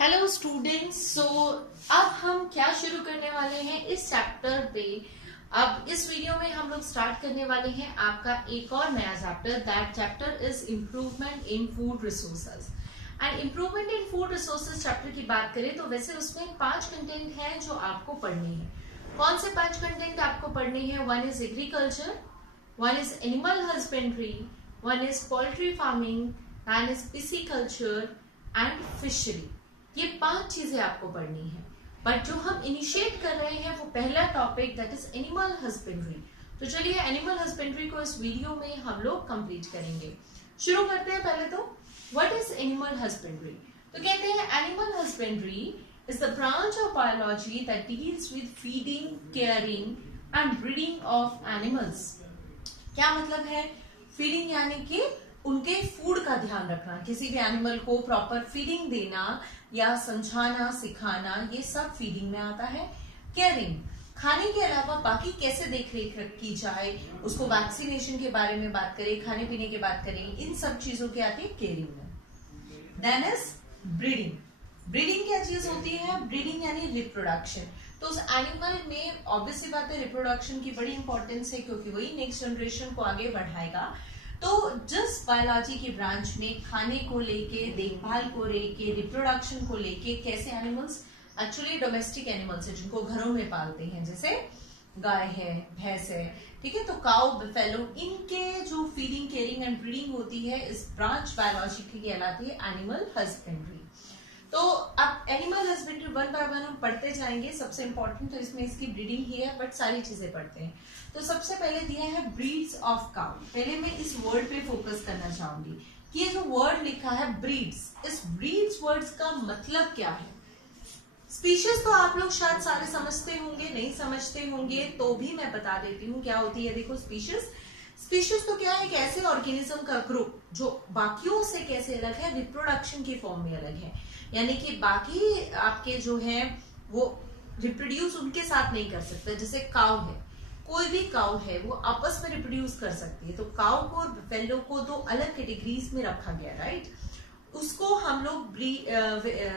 Hello students. अब हम क्या शुरू करने वाले हैं इस चैप्टर पे। अब इस वीडियो में हम लोग स्टार्ट करने वाले हैं आपका एक और नया chapter. That chapter is improvement in food resources. And improvement in food resources chapter की बात करें तो वैसे उसमें 5 कंटेंट हैं जो आपको पढ़ने हैं। कौन से 5 कंटेंट आपको पढ़ने हैं? One is agriculture, one is animal husbandry, one is poultry farming, then is pisciculture and fishery. ये 5 चीजें आपको पढ़नी है। बट जो हम इनिशिएट कर रहे हैं वो पहला topic that is animal husbandry. तो चलिए एनिमल हस्बेंड्री को इस वीडियो में हम लोग कंप्लीट करेंगे। शुरू करते हैं। पहले तो व्हाट इज एनिमल हस्बेंड्री? तो कहते हैं animal husbandry is the branch of biology that deals with feeding, caring and breeding of animals. क्या मतलब है? फीडिंग यानी कि उनके फूड का ध्यान रखना, किसी भी एनिमल को प्रॉपर फीडिंग देना या समझाना, सिखाना, ये सब फीडिंग में आता है। केयरिंग, खाने के अलावा बाकी कैसे देख रेख की जाए, उसको वैक्सीनेशन के बारे में बात करें, खाने पीने की बात करें, इन सब चीजों के आती है केयरिंग में। Then is breeding. ब्रीडिंग क्या चीज होती है? ब्रीडिंग यानी रिप्रोडक्शन। तो उस एनिमल में ऑब्वियसली बात है रिप्रोडक्शन की बड़ी इंपॉर्टेंस है, क्योंकि वही नेक्स्ट जनरेशन को आगे बढ़ाएगा। तो जिस बायोलॉजी की ब्रांच में खाने को लेके, देखभाल को लेके, रिप्रोडक्शन को लेके, कैसे एनिमल्स एक्चुअली डोमेस्टिक एनिमल्स है जिनको घरों में पालते हैं, जैसे गाय है, भैंस है, ठीक है, तो काउ, बफेलो, इनके जो फीडिंग, केयरिंग एंड ब्रीडिंग होती है इस ब्रांच बायोलॉजी की कहलाती है एनिमल हस्बेंड्री। तो अब animal husbandry one by one हम पढ़ते जाएंगे। सबसे इंपॉर्टेंट तो इसमें इसकी ब्रीडिंग ही है, बट सारी चीजें पढ़ते हैं। तो सबसे पहले दिया है ब्रीड्स ऑफ काउ। पहले मैं इस वर्ड पे फोकस करना चाहूंगी कि ये जो वर्ड लिखा है ब्रीड्स, इस ब्रीड्स वर्ड्स का मतलब क्या है? स्पीशीज तो आप लोग शायद सारे समझते होंगे, नहीं समझते होंगे तो भी मैं बता देती हूँ क्या होती है। देखो स्पीशीज तो क्या है? एक ऐसे ऑर्गेनिज्म का ग्रुप जो बाकियों से कैसे अलग है, रिप्रोडक्शन की फॉर्म में अलग है। यानी कि बाकी आपके जो है वो रिप्रोड्यूस उनके साथ नहीं कर सकते। जैसे काउ है, कोई भी काउ है वो आपस में रिप्रोड्यूस कर सकती है। तो काउ को और बफेलो को 2 अलग कैटेगरीज में रखा गया, राइट? उसको हम लोग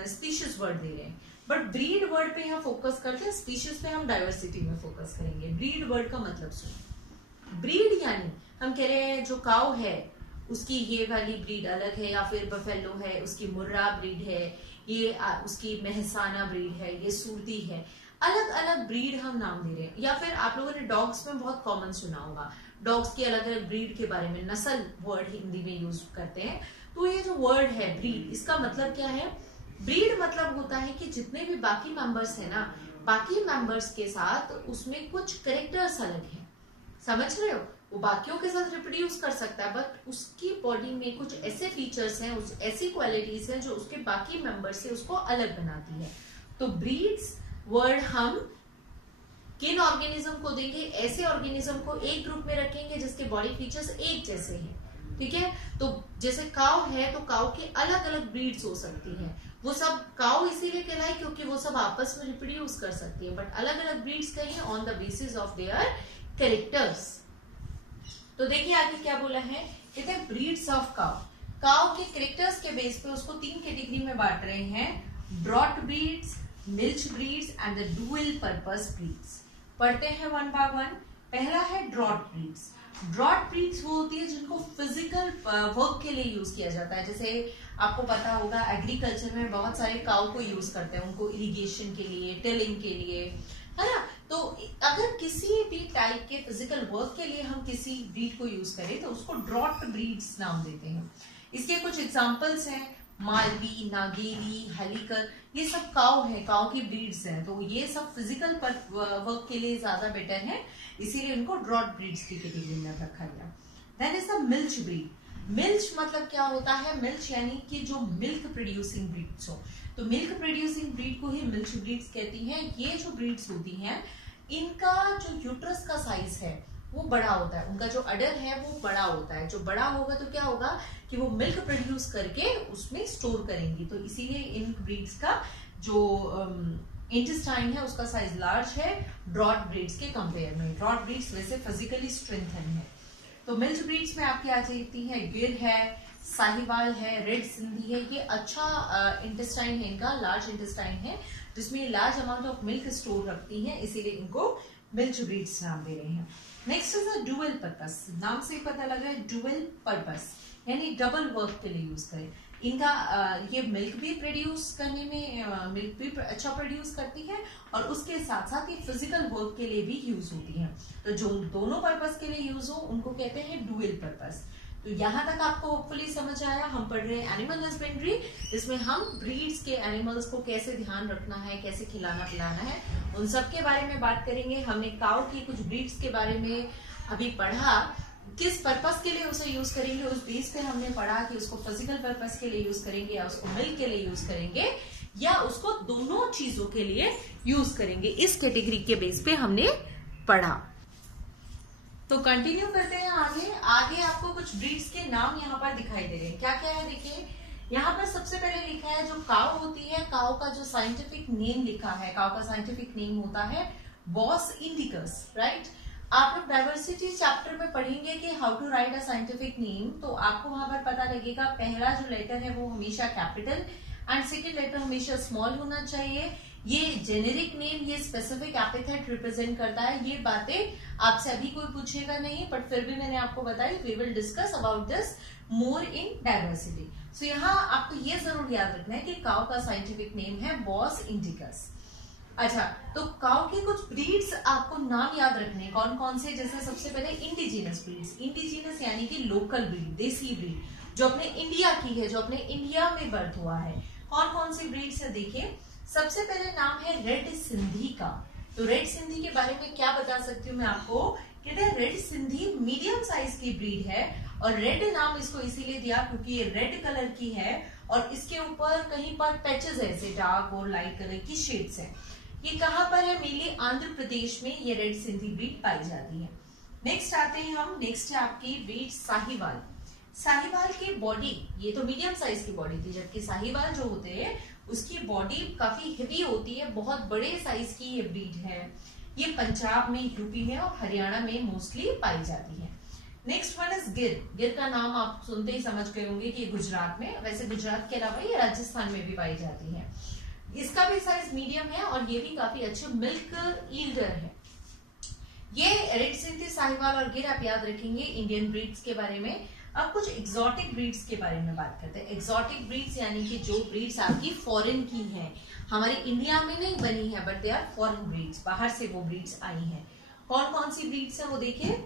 स्पीशीज वर्ड दे रहे हैं, बट ब्रीड वर्ड पे हम फोकस करते हैं, स्पीशीज पे हम डाइवर्सिटी में फोकस करेंगे। ब्रीड वर्ड का मतलब सुनो। ब्रीड यानी हम कह रहे हैं जो काउ है उसकी ये वाली ब्रीड अलग है, या फिर बफेलो है उसकी मुर्रा ब्रीड है, ये उसकी मेहसाना ब्रीड है, ये सूरती है। अलग अलग ब्रीड हम नाम दे रहे हैं। या फिर आप लोगों ने डॉग्स में बहुत कॉमन सुना होगा, डॉग्स की अलग अलग ब्रीड के बारे में नस्ल वर्ड हिंदी में यूज करते हैं। तो ये जो वर्ड है ब्रीड, इसका मतलब क्या है? ब्रीड मतलब होता है कि जितने भी बाकी मेंबर्स है ना, बाकी मेंबर्स के साथ उसमें कुछ कैरेक्टर्स अलग हैं। समझ रहे हो? वो बाकियों के साथ रिप्रोड्यूस कर सकता है, बट उसकी बॉडी में कुछ ऐसे फीचर्स हैं, ऐसी क्वालिटीज हैं जो उसके बाकी मेंबर से उसको अलग बनाती है। तो ब्रीड्स वर्ड हम किन ऑर्गेनिज्म को देंगे? ऐसे ऑर्गेनिज्म को एक ग्रुप में रखेंगे जिसके बॉडी फीचर्स एक जैसे हैं, ठीक है? तो जैसे काउ है तो काउ की अलग अलग ब्रीड्स हो सकती हैं। वो सब काउ इसीलिए कहलाए क्योंकि वो सब आपस में रिप्रोड्यूस कर सकती है, बट अलग अलग ब्रीड्स कही है on the basis of their characters. तो देखिए आगे क्या बोला है, कहते हैं ब्रीड्स ऑफ काउ। काउ के कैरेक्टर्स के बेस पे उसको 3 कैटेगरी में बांट रहे हैं, draught breeds, milch breeds and the dual purpose breeds. पढ़ते हैं वन बाय वन। पहला है ड्रॉट ब्रीड्स। ड्रॉट ब्रीड्स वो होती है जिनको फिजिकल वर्क के लिए यूज किया जाता है। जैसे आपको पता होगा एग्रीकल्चर में बहुत सारे काउ को यूज करते हैं, उनको इरिगेशन के लिए, टिलिंग के लिए, है ना? तो अगर किसी भी टाइप के फिजिकल वर्क के लिए हम किसी ब्रीड को यूज करें तो उसको ड्रॉट ब्रीड्स नाम देते हैं। इसके कुछ एग्जांपल्स हैं, मालवी, नागेरी, हलीकर, ये सब काउ है, काउ की ब्रीड्स हैं। तो ये सब फिजिकल वर्क के लिए ज्यादा बेटर है, इसीलिए इनको ड्रॉट ब्रीड्स की कैटेगरी में रखा गया। Then is the milch breed. Milch मतलब क्या होता है? मिल्च यानी कि जो मिल्क प्रोड्यूसिंग ब्रीड्स हो, तो मिल्क प्रोड्यूसिंग ब्रीड को ही मिल्च ब्रीड्स कहती हैं। ये जो ब्रीड्स होती हैं इनका जो यूट्रस का साइज है वो बड़ा होता है, उनका जो अडर है वो बड़ा होता है। जो बड़ा होगा तो क्या होगा कि वो मिल्क प्रोड्यूस करके उसमें स्टोर करेंगी। तो इसीलिए इन ब्रीड्स का जो इंटेस्टाइन है उसका साइज लार्ज है ड्रॉट ब्रीड्स के कंपेयर में। ड्रॉट ब्रीड्स वैसे फिजिकली स्ट्रेंथन है। तो मिल्च ब्रीड्स में आपकी आ जाती है गिर है, साहिवाल है, रेड सिंधी है, ये अच्छा इंटेस्टाइन है, इनका लार्ज इंटेस्टाइन है जिसमें large amount of milk store रखती हैं, इसीलिए इनको मिल्क ब्रीड्स नाम दे रहे हैं। Next is a dual purpose, नाम से ही पता लग रहा है डुअल पर्पस, यानी डबल वर्क के लिए यूज करें। इनका ये मिल्क भी प्रोड्यूस करने में मिल्क भी अच्छा प्रोड्यूस करती है और उसके साथ साथ ये फिजिकल वर्क के लिए भी यूज होती है। तो जो दोनों पर्पस के लिए यूज हो उनको कहते हैं डुअल पर्पस। तो यहाँ तक आपको होपफुली समझ आया। हम पढ़ रहे हैं एनिमल हस्बेंड्री, जिसमें हम ब्रीड्स के एनिमल्स को कैसे ध्यान रखना है, कैसे खिलाना पिलाना है, उन सब के बारे में बात करेंगे। हमने काउ की कुछ ब्रीड्स के बारे में अभी पढ़ा, किस पर्पस के लिए उसे यूज करेंगे उस बेस पे हमने पढ़ा कि उसको फिजिकल पर्पस के लिए यूज करेंगे या उसको मिल्क के लिए यूज करेंगे या उसको दोनों चीजों के लिए यूज करेंगे। इस कैटेगरी के बेस पे हमने पढ़ा। तो कंटिन्यू करते हैं आगे। आगे आपको कुछ ब्रीड्स के नाम यहाँ पर दिखाई दे रहे हैं। क्या क्या है देखिए, यहाँ पर सबसे पहले लिखा है जो काउ होती है, काउ का जो साइंटिफिक नेम लिखा है, काउ का साइंटिफिक नेम होता है बॉस इंडिकस, राइट। आप लोग डाइवर्सिटी चैप्टर में पढ़ेंगे कि how to write a scientific name, तो आपको वहां पर पता लगेगा पहला जो लेटर है वो हमेशा कैपिटल एंड सेकेंड लेटर हमेशा स्मॉल होना चाहिए। ये जेनेरिक नेम, ये स्पेसिफिक एपिथेट रिप्रेजेंट करता है। ये बातें आपसे अभी कोई पूछेगा नहीं, बट फिर भी मैंने आपको बताई, we will discuss about this more in diversity. So यहाँ आपको ये जरूर याद रखना है कि काउ का साइंटिफिक नेम है बॉस इंडिकस। अच्छा, तो काउ के कुछ ब्रीड्स आपको नाम याद रखने, कौन कौन से, जैसे सबसे पहले इंडिजिनस ब्रीड्स। इंडिजिनस यानी कि लोकल ब्रीड, देसी ब्रीड, जो अपने इंडिया की है, जो अपने इंडिया में बर्थ हुआ है। कौन कौन सी ब्रीड्स है देखिए। सबसे पहले नाम है रेड सिंधी का। तो रेड सिंधी के बारे में क्या बता सकती हूँ मैं आपको, कहते हैं रेड सिंधी मीडियम साइज की ब्रीड है और रेड नाम इसको इसीलिए दिया क्योंकि ये रेड कलर की है और इसके ऊपर कहीं पर पैचेस ऐसे डार्क और लाइट कलर की शेड्स हैं। ये कहाँ पर है, मेनली आंध्र प्रदेश में ये रेड सिंधी ब्रीड पाई जाती है। नेक्स्ट आते हैं हम, नेक्स्ट है आपकी ब्रीड साहिवाल। साहिवाल की बॉडी, ये तो मीडियम साइज की बॉडी थी, जबकि साहिवाल जो होते हैं उसकी बॉडी काफी हेवी होती है, बहुत बड़े साइज की ये ब्रीड है। ये पंजाब में, यूपी में और हरियाणा में मोस्टली पाई जाती है। नेक्स्ट वन इज गिर। गिर का नाम आप सुनते ही समझ गए होंगे कि गुजरात में, वैसे गुजरात के अलावा ये राजस्थान में भी पाई जाती है। इसका भी साइज मीडियम है और ये भी काफी अच्छे मिल्क ईल्डर है। ये रेड सिंधी, साहिवाल और गिर आप याद रखेंगे इंडियन ब्रीड्स के बारे में। अब कुछ एक्सोटिक ब्रीड्स के बारे में बात करते हैं। एक्सोटिक ब्रीड्स यानी कि जो ब्रीड्स आपकी फॉरेन की हैं, हमारे इंडिया में नहीं बनी है, but they are foreign breeds, बाहर से वो ब्रीड्स आई हैं। कौन कौन सी ब्रीड्स है वो देखिए।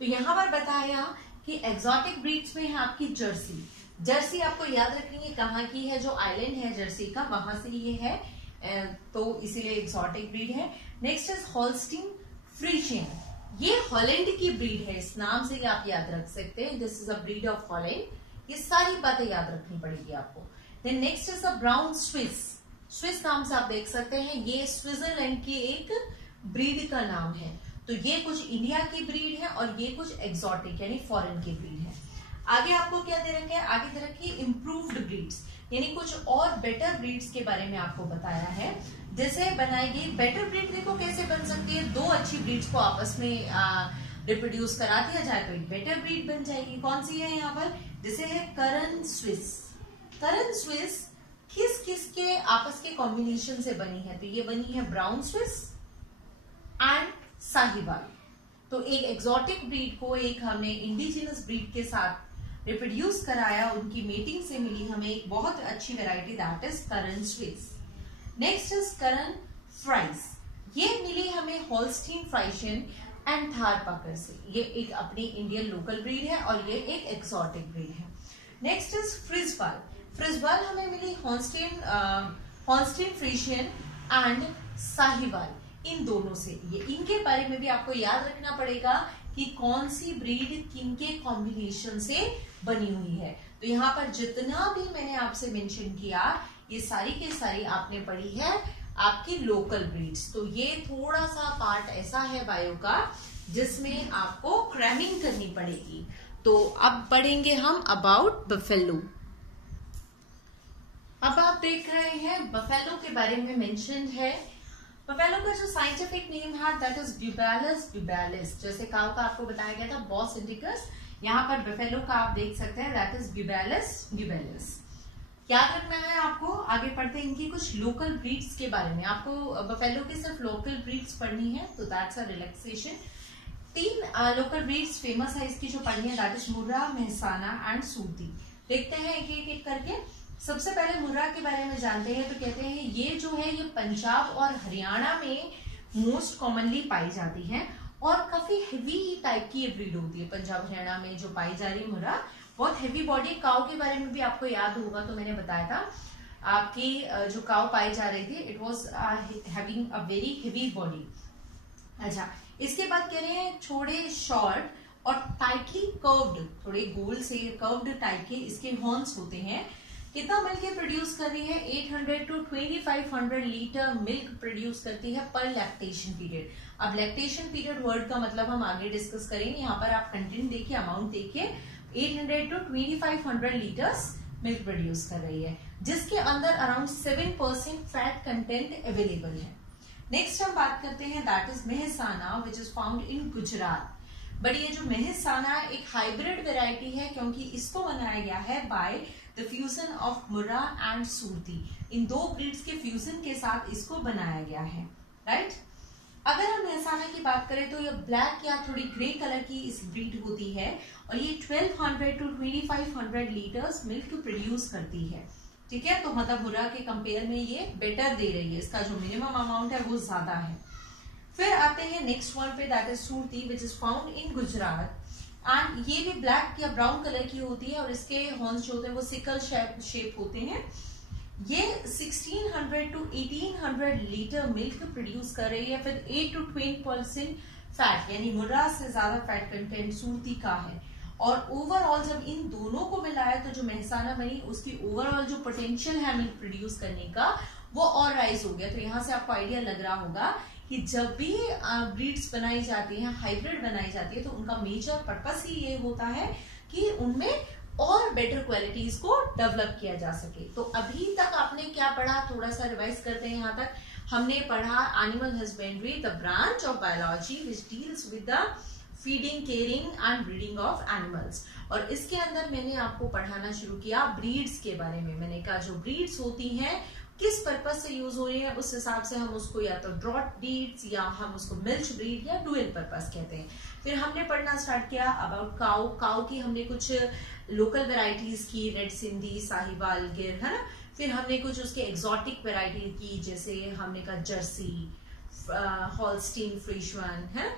तो यहाँ पर बताया कि एक्सोटिक ब्रीड्स में है आपकी जर्सी। जर्सी आपको याद रखेंगे कहाँ की है, जो आइलैंड है जर्सी का, वहां से ये है, तो इसीलिए एक्सोटिक ब्रीड है। Next is Holstein Friesian. ये हॉलैंड की ब्रीड है, इस नाम से आप याद रख सकते हैं, this is a breed of Holland. ये सारी बातें याद रखनी पड़ेगी आपको। Then next is a brown Swiss. Swiss नाम से आप देख सकते हैं, ये स्विट्जरलैंड की एक ब्रीड का नाम है। तो ये कुछ इंडिया की ब्रीड है और ये कुछ एक्सोटिक यानी फॉरेन की ब्रीड है। आगे आपको क्या दे रखे हैं, आगे दे रखी है इम्प्रूव्ड ब्रीड्स, यानी कुछ और बेटर ब्रीड्स के बारे में आपको बताया है। जैसे बनाएगी बेटर ब्रीड, देखो कैसे बन सकती है, दो अच्छी ब्रीड्स को आपस में रिप्रोड्यूस करा दिया जाए तो एक बेटर ब्रीड बन जाएगी। कौन सी है यहाँ पर, जैसे है करन स्विस। करन स्विस किस किस के आपस के कॉम्बिनेशन से बनी है, तो ये बनी है ब्राउन स्विस एंड साहिवाल। तो एक एक्सोटिक ब्रीड को एक हमने इंडिजिनस ब्रीड के साथ रिप्रोड्यूस कराया, उनकी मेटिंग से मिली हमें एक बहुत अच्छी variety, that is Karan Swiss. Next is Karan Fries. ये मिली हमें होल्स्टीन फ्राइशियन एंड थारपाकर से। ये एक अपनी इंडियन लोकल ब्रीड है और ये एक एक्सोटिक ब्रीड है। Next is Frieswal. फ्रिजवाल हमें मिली होल्स्टीन फ्रीशियन एंड साहिवाल, इन दोनों से। ये इनके बारे में भी आपको याद रखना पड़ेगा कि कौन सी ब्रीड किनके कॉम्बिनेशन से बनी हुई है। तो यहाँ पर जितना भी मैंने आपसे मेंशन किया, ये सारी के सारी आपने पढ़ी है आपकी लोकल ब्रीड्स। तो ये थोड़ा सा पार्ट ऐसा है बायो का जिसमें आपको क्रैमिंग करनी पड़ेगी। तो अब पढ़ेंगे हम अबाउट बफेलो। अब आप देख रहे हैं बफेलो के बारे में मेंशन है। बफेलो का जो साइंटिफिक नेम है दैट इज ब्यूबैलिस ब्यूबैलिस। जैसे काउ का आपको बताया गया था बॉस इंडिकस, यहाँ पर बफेलो का आप देख सकते हैं, दैट इज ब्यूबेलिस ब्यूबेलिस। याद रखना है आपको। आगे पढ़ते हैं इनकी कुछ लोकल ब्रीड्स के बारे में। आपको बफेलो की सिर्फ लोकल ब्रीड्स पढ़नी है, तो that's a relaxation. 3 local breeds famous है इसकी जो पढ़नी है, that is Murrah, Mehsana and Surti. देखते हैं एक करके। सबसे पहले मुर्रा के बारे में जानते हैं। तो कहते हैं ये जो है ये पंजाब और हरियाणा में मोस्ट कॉमनली पाई जाती है और काफी हेवी टाइप की ये ब्रीड होती है। पंजाब हरियाणा में जो पाई जा रही है मुर्रा, बहुत हेवी बॉडी। काऊ के बारे में भी आपको याद होगा, तो मैंने बताया था आपकी जो काऊ पाई जा रही थी, it was having a very heavy body. अच्छा, इसके बाद कह रहे हैं थोड़े शॉर्ट और टाइटली कर्व्ड, थोड़े गोल से कर्व्ड टाइप के इसके हॉर्न्स होते हैं। कितना मिल्क प्रोड्यूस कर रही है? 800 to 2500 लीटर मिल्क प्रोड्यूस करती है पर लैक्टेशन पीरियड। अब लैक्टेशन पीरियड वर्ड का मतलब हम आगे डिस्कस करेंगे। यहाँ पर आप कंटेंट देखिए, अमाउंट देखिए, 800 to 2500 लीटर्स मिल्क प्रोड्यूस कर रही है, जिसके अंदर अराउंड 7% फैट कंटेंट अवेलेबल है। नेक्स्ट हम बात करते हैं, that is Mehsana, which is found in Gujarat. But ये जो मेहसाना एक हाइब्रिड वेराइटी है, क्योंकि इसको बनाया गया है by the fusion of Murrah and Surti. In 2 breeds के फ्यूजन के साथ इसको बनाया गया है, राइट। अगर हम मेहसाना की बात करें तो ये ब्लैक या थोड़ी ग्रे कलर की इस ब्रीड होती है और ये 1200 to 2500 लीटर्स मिल्क प्रोड्यूस करती है, ठीक है। तो मतलब मुर्रा के कंपेयर में ये बेटर दे रही है, इसका जो मिनिमम अमाउंट है वो ज्यादा है। फिर आते हैं नेक्स्ट वन पे, that is Surti, which is found in Gujarat. And ये भी ब्लैक या ब्राउन कलर की होती है और इसके हॉर्न्स जो होते हैं वो सिकल शेप होते हैं। ये 1600 to 1800 लीटर मिल्क प्रोड्यूस कर रही है। फिर 8 to 20% फैट, यानी मुर्रा से ज्यादा फैट कंटेंट सूरती का है। और ओवरऑल जब इन दोनों को मिलाया तो जो मेहसाना बनी, उसकी ओवरऑल जो पोटेंशियल है मिल्क प्रोड्यूस करने का, वो और राइज हो गया। तो यहाँ से आपको आइडिया लग रहा होगा कि जब भी ब्रीड्स बनाई जाती हैं, हाइब्रिड बनाई जाती है, तो उनका मेजर पर्पस ही ये होता है कि उनमें और बेटर क्वालिटीज को डेवलप किया जा सके। तो अभी तक आपने क्या पढ़ा, थोड़ा सा रिवाइज करते हैं। यहाँ तक हमने पढ़ा animal husbandry, the branch of biology which deals with the feeding, caring and breeding of animals. और इसके अंदर मैंने आपको पढ़ाना शुरू किया ब्रीड्स के बारे में। मैंने कहा जो ब्रीड्स होती हैं किस पर्पज से यूज हो रही है, उस हिसाब से हम उसको या तो ड्रॉट ब्रीड्स या हम उसको मिल्च ब्रीड या डुअल पर्पज कहते हैं। फिर हमने पढ़ना स्टार्ट किया अबाउट काऊ। काऊ की हमने कुछ लोकल वेराइटीज की, रेड सिंधी, साहिवाल, गिर, है ना। फिर हमने कुछ उसके एग्जॉटिक वेराइटी की, जैसे हमने कहा जर्सी, हॉलस्टीन फ्रीशवन, है,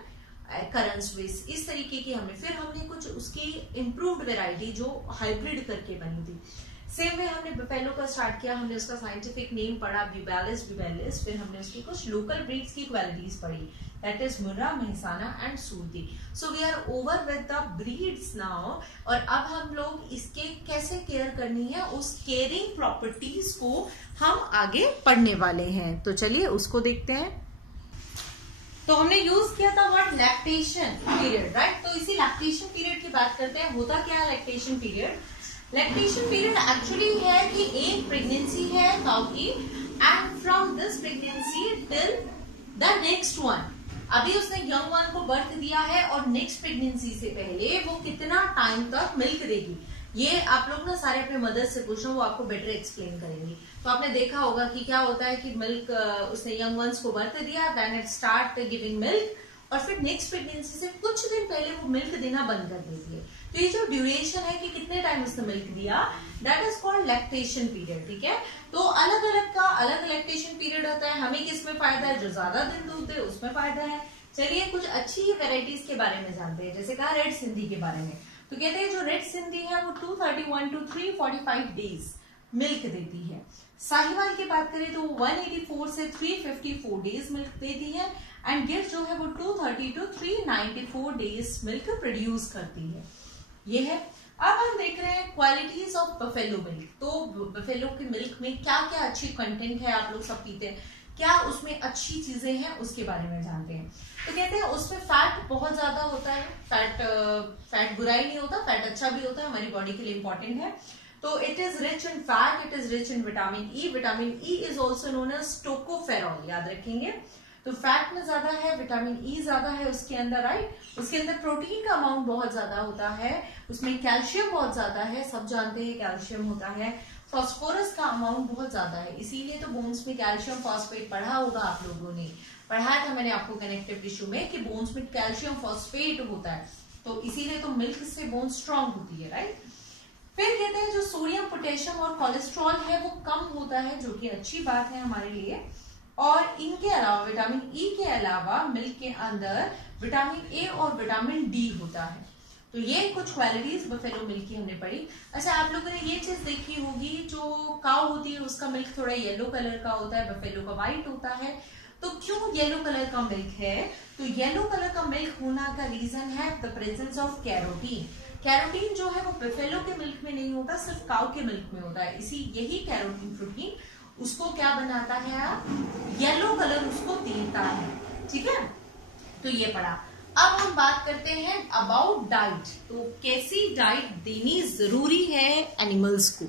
करन स्विस, इस तरीके की हमने। फिर हमने कुछ उसकी इम्प्रूव्ड वेराइटी जो हाइब्रिड करके बनी थी। सेम वे हमने बफेलो का स्टार्ट किया, हमने उसका साइंटिफिक नेम पढ़ा ब्यूबेलिस ब्यूबेलिस। फिर हमने उसकी कुछ लोकल ब्रीड्स की क्वालिटीज पढ़ी, that is Murrah, Mehsana and Surti. So we are over with the breeds now. और अब हम लोग इसके कैसे केयर करनी है, उस केयरिंग प्रॉपर्टीज को हम आगे पढ़ने वाले हैं। तो चलिए उसको देखते हैं। तो हमने यूज किया था वर्ड लैक्टेशन पीरियड, राइट। तो इसी लैक्टेशन पीरियड की बात करते हैं। होता क्या है lactation period? Lactation period actually है कि एक प्रेगनेंसी है काऊ की, and from this pregnancy till the next one. अभी उसने यंग वन को बर्थ दिया है और नेक्स्ट प्रेगनेंसी से पहले वो कितना टाइम तक मिल्क देगी, ये आप लोग ना सारे अपने मदर से पूछो, वो आपको बेटर एक्सप्लेन करेंगी। तो आपने देखा होगा कि क्या होता है कि मिल्क, उसने यंग वंस को बर्थ दिया, then it start giving milk, और फिर नेक्स्ट प्रेगनेंसी से कुछ दिन पहले वो मिल्क देना बंद कर देती है। तो ये जो ड्यूरेशन है कि कितने टाइम उसने मिल्क दिया, that is called lactation period, ठीक है। तो अलग अलग का अलग लैक्टेशन पीरियड होता है। हमें किसमें फायदा है? जो ज्यादा दिन दूध दे उसमें फायदा है। चलिए कुछ अच्छी वेराइटीज के बारे में जानते हैं, जैसे कहा रेड सिंधी के बारे में। तो कहते हैं जो रेड सिंधी है वो 231 to 345 डेज मिल्क देती है। साहिवाल की बात करें तो 184 से 354 डेज मिल्क देती है, एंड गिर जो है वो 230 to 394 डेज मिल्क प्रोड्यूस करती है। ये है। अब हम देख रहे हैं क्वालिटीज ऑफ बफेलो मिल्क। तो बफेलो के मिल्क में क्या क्या अच्छी कंटेंट है, आप लोग सब पीते हैं, क्या उसमें अच्छी चीजें हैं, उसके बारे में जानते हैं। तो कहते हैं उसमें फैट बहुत ज्यादा होता है। फैट बुराई नहीं होता, फैट अच्छा भी होता है, हमारी बॉडी के लिए इंपॉर्टेंट है। तो it is rich in fat, it is rich in vitamin E. Vitamin E is also known as tocopherol, याद रखेंगे। तो फैट में ज्यादा है, विटामिन ई ज्यादा है उसके अंदर, राइट। उसके अंदर प्रोटीन का अमाउंट बहुत ज्यादा होता है, उसमें कैल्शियम बहुत ज्यादा है, सब जानते हैं कैल्शियम होता है। फास्फोरस का अमाउंट बहुत ज्यादा है, इसीलिए तो बोन्स में कैल्शियम फॉस्फेट पढ़ा होगा आप लोगों ने, पढ़ाया था मैंने आपको कनेक्टिव टिश्यू में कि बोन्स में कैल्शियम फॉस्फेट होता है, तो इसीलिए तो मिल्क से बोन स्ट्रांग होती है, राइट। फिर कहते हैं जो सोडियम, पोटेशियम और कोलेस्ट्रॉल है वो कम होता है, जो कि अच्छी बात है हमारे लिए। और इनके अलावा विटामिन ई के अलावा मिल्क के अंदर विटामिन ए और विटामिन डी होता है। तो ये कुछ क्वालिटीज बफेलो मिल्क की हमने पढ़ी। अच्छा, आप लोगों ने ये चीज देखी होगी, जो काऊ होती है उसका मिल्क थोड़ा येलो कलर का होता है, बफेलो का व्हाइट होता है। तो क्यों येलो कलर का मिल्क है? तो येलो कलर का मिल्क होना का रीजन है the presence of carotene. Carotene जो है वो बफेलो के मिल्क में नहीं होता, सिर्फ काऊ के मिल्क में होता है। इसी यही कैरोटीन प्रोटीन उसको क्या बनाता है, येलो कलर उसको देता है, ठीक है। तो ये पढ़ा। अब हम बात करते हैं अबाउट डाइट। तो कैसी डाइट देनी जरूरी है एनिमल्स को।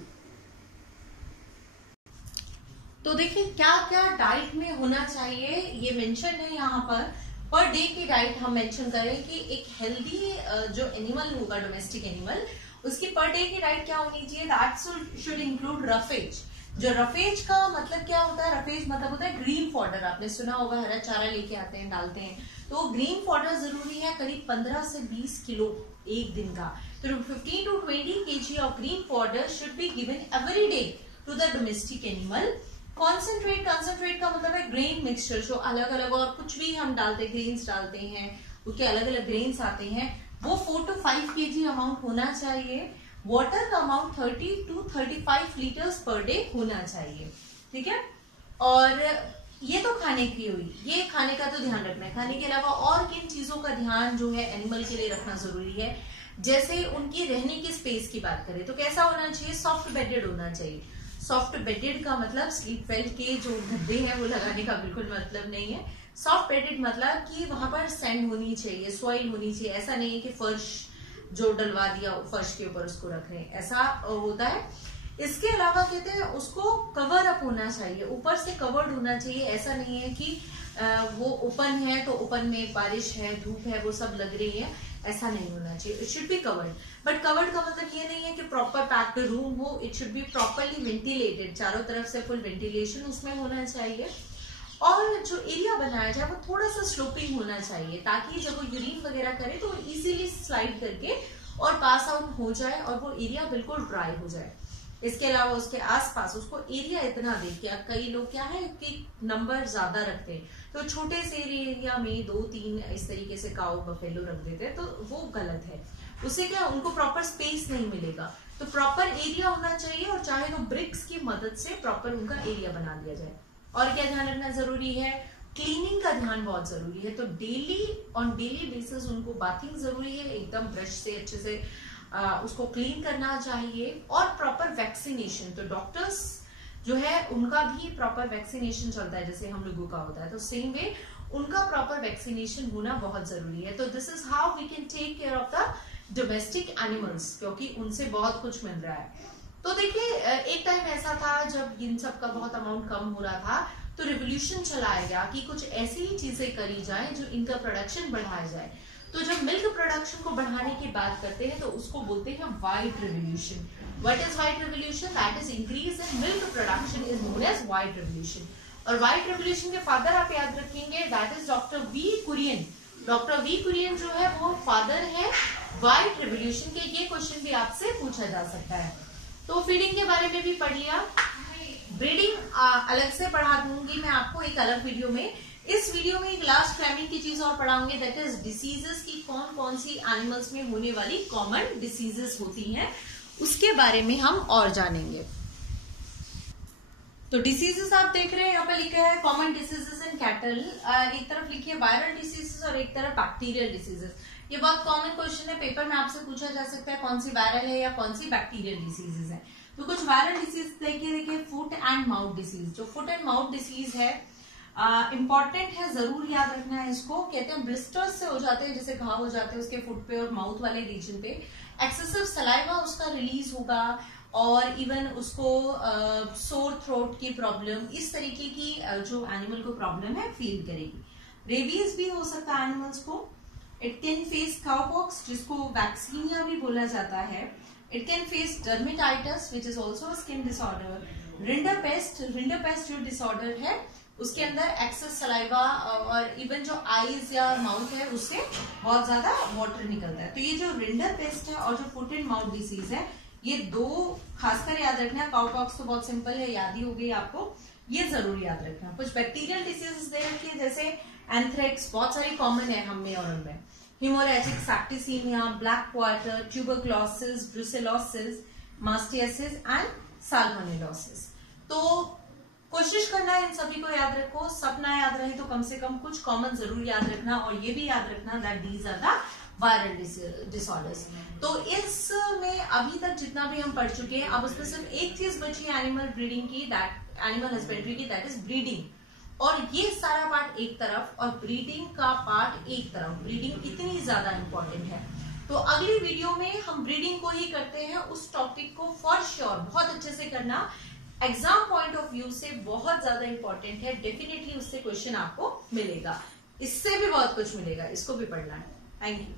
तो देखिए क्या क्या डाइट में होना चाहिए, ये मेंशन है यहाँ पर डे की डाइट हम मेंशन करें कि एक हेल्दी जो एनिमल होगा, डोमेस्टिक एनिमल, उसकी पर डे की डाइट क्या होनी चाहिए, दैट शुड इंक्लूड रफेज। जो रफेज का मतलब क्या होता है, रफेज मतलब होता है ग्रीन फॉडर, आपने सुना होगा, हरा चारा लेके आते हैं, डालते हैं, तो ग्रीन फॉडर जरूरी है, करीब 15 से 20 किलो एक दिन का। तो 15 to 20 kg of green fodder should be given every day to the domestic animal. Concentrate का मतलब है ग्रेन मिक्सचर, जो अलग अलग और कुछ भी हम डालते, ग्रेन्स डालते हैं, उसके अलग अलग ग्रेन्स आते हैं, वो 4 to 5 kg अमाउंट होना चाहिए। वाटर का amount 30 to 35 litres per day होना चाहिए, ठीक है। और ये तो खाने की हुई, ये खाने का तो ध्यान रखना है। खाने के अलावा और किन चीजों का ध्यान जो है एनिमल के लिए रखना जरूरी है, जैसे उनकी रहने की स्पेस की बात करें तो कैसा होना चाहिए, सॉफ्ट बेडेड होना चाहिए। सॉफ्ट बेडेड का मतलब स्लीप वेल के जो गद्दे हैं वो लगाने का बिल्कुल मतलब नहीं है। सॉफ्ट बेडेड मतलब कि वहां पर सैंड होनी चाहिए, सॉइल होनी चाहिए, ऐसा नहीं है कि फर्श जो डलवा दिया फर्श के ऊपर उसको रख रहे हैं, ऐसा होता है। इसके अलावा कहते हैं उसको कवर अप होना चाहिए, ऊपर से कवर्ड होना चाहिए, ऐसा नहीं है कि वो ओपन है तो ओपन में बारिश है, धूप है, वो सब लग रही है, ऐसा नहीं होना चाहिए। It should be covered, but covered का मतलब ये नहीं है कि प्रॉपर पैक्ड रूम हो, it should be properly ventilated, चारों तरफ से फुल वेंटिलेशन उसमें होना चाहिए। और जो एरिया बनाया जाए वो थोड़ा सा स्लोपिंग होना चाहिए, ताकि जब वो यूरिन वगैरह करे तो इजीली स्लाइड करके और पास आउट हो जाए और वो एरिया बिल्कुल ड्राई हो जाए। इसके अलावा उसके आसपास उसको एरिया इतना दे कि कई लोग क्या है कि नंबर ज्यादा रखते हैं, तो छोटे से एरिया में 2-3 इस तरीके से काऊ बफेलो रख देते हैं, तो वो गलत है। उससे क्या उनको प्रॉपर स्पेस नहीं मिलेगा। तो प्रॉपर एरिया होना चाहिए, और चाहे तो ब्रिक्स की मदद से प्रॉपर उनका एरिया बना दिया जाए। और क्या ध्यान रखना जरूरी है, क्लीनिंग का ध्यान बहुत जरूरी है। तो डेली बेसिस उनको बाथिंग जरूरी है, एकदम ब्रश से अच्छे से उसको क्लीन करना चाहिए। और प्रॉपर वैक्सीनेशन, तो डॉक्टर्स जो है उनका भी प्रॉपर वैक्सीनेशन चलता है, जैसे हम लोगों का होता है, तो सेम वे उनका प्रॉपर वैक्सीनेशन होना बहुत जरूरी है। तो this is how we can take care of the domestic animals, क्योंकि उनसे बहुत कुछ मिल रहा है। तो देखिए एक टाइम ऐसा था जब इन सब का बहुत अमाउंट कम हो रहा था, तो रिवोल्यूशन चलाया गया कि कुछ ऐसी ही चीजें करी जाए जो इनका प्रोडक्शन बढ़ाया जाए। तो जब मिल्क प्रोडक्शन को बढ़ाने की बात करते हैं तो उसको बोलते हैं white revolution. What is white revolution? That is increase in milk production is known as white revolution. और व्हाइट रिवोल्यूशन के फादर आप याद रखेंगे, that is doctor V Kurien. Doctor V Kurien जो है वो फादर है व्हाइट रिवोल्यूशन के। ये क्वेश्चन भी आपसे पूछा जा सकता है। तो फीडिंग के बारे में भी पढ़ लिया, ब्रीडिंग अलग से पढ़ा दूंगी मैं आपको एक अलग वीडियो में। इस वीडियो में एक लास्ट क्लाइमिंग की चीज और पढ़ाऊंगी, दैट इज डिसीजेस की कौन कौन सी एनिमल्स में होने वाली कॉमन डिसीजेस होती हैं, उसके बारे में हम और जानेंगे। तो डिसीजेस आप देख रहे हैं यहाँ पे लिखा है कॉमन डिसीजेस इन कैटल। एक तरफ लिखिए वायरल डिसीजेस और एक तरफ बैक्टीरियल डिसीजेस। ये बहुत कॉमन क्वेश्चन है, पेपर में आपसे पूछा जा सकता है कौन सी वायरल है या कौन सी बैक्टीरियल डिसीजेस है। तो कुछ वायरल डिसीज देखिए फुट एंड माउथ डिसीज। जो फुट एंड माउथ डिसीज है इंपॉर्टेंट है, जरूर याद रखना है इसको। कहते हैं ब्लिस्टर्स से हो जाते हैं, जैसे घाव हो जाते हैं उसके फुट पे और माउथ वाले रीजन पे, एक्सेसिव सलाइवा उसका रिलीज होगा, और इवन उसको सोर थ्रोट की प्रॉब्लम, इस तरीके की जो एनिमल को प्रॉब्लम है फील करेगी। रेबीज भी हो सकता है एनिमल्स को। इट कैन फेस काउपॉक्स, जिसको वैक्सीनिया भी बोला जाता है। It can face dermatitis which is also skin disorder. Rinderpest जो डिसऑर्डर है उसके अंदर एक्सेस सलाइवा और इवन जो आईज या माउथ है उससे बहुत ज्यादा वाटर निकलता है। तो ये जो रिंडरपेस्ट है और जो फुट एंड माउथ डिसीज है, ये दो खासकर याद रखना। काउपॉक्स तो बहुत सिंपल है, याद ही हो गई आपको, ये जरूर याद रखना। कुछ बैक्टीरियल डिसीजेस दे रखी है, जैसे एंथ्रेक्स, बहुत सारी कॉमन है हम में और उनमें। Haemorrhagic septicaemia, black quarter, tuberculosis, brucellosis, mastitis and salmonellosis. तो कोशिश करना है इन सभी को याद रखो। सब ना याद रहे तो कम से कम कुछ कॉमन जरूर याद रखना, और ये भी याद रखना that these are the viral disorders. तो इसमें अभी तक जितना भी हम पढ़ चुके हैं, अब उसमें सिर्फ एक चीज बची है एनिमल ब्रीडिंग की, दैट एनिमल हस्बेंड्री की, दैट इज ब्रीडिंग। और ये सारा पार्ट एक तरफ और ब्रीडिंग का पार्ट एक तरफ। ब्रीडिंग इतनी ज्यादा इंपॉर्टेंट है। तो अगली वीडियो में हम ब्रीडिंग को ही करते हैं। उस टॉपिक को फॉर श्योर बहुत अच्छे से करना, एग्जाम पॉइंट ऑफ व्यू से बहुत ज्यादा इंपॉर्टेंट है। डेफिनेटली उससे क्वेश्चन आपको मिलेगा, इससे भी बहुत कुछ मिलेगा, इसको भी पढ़ना है। Thank you.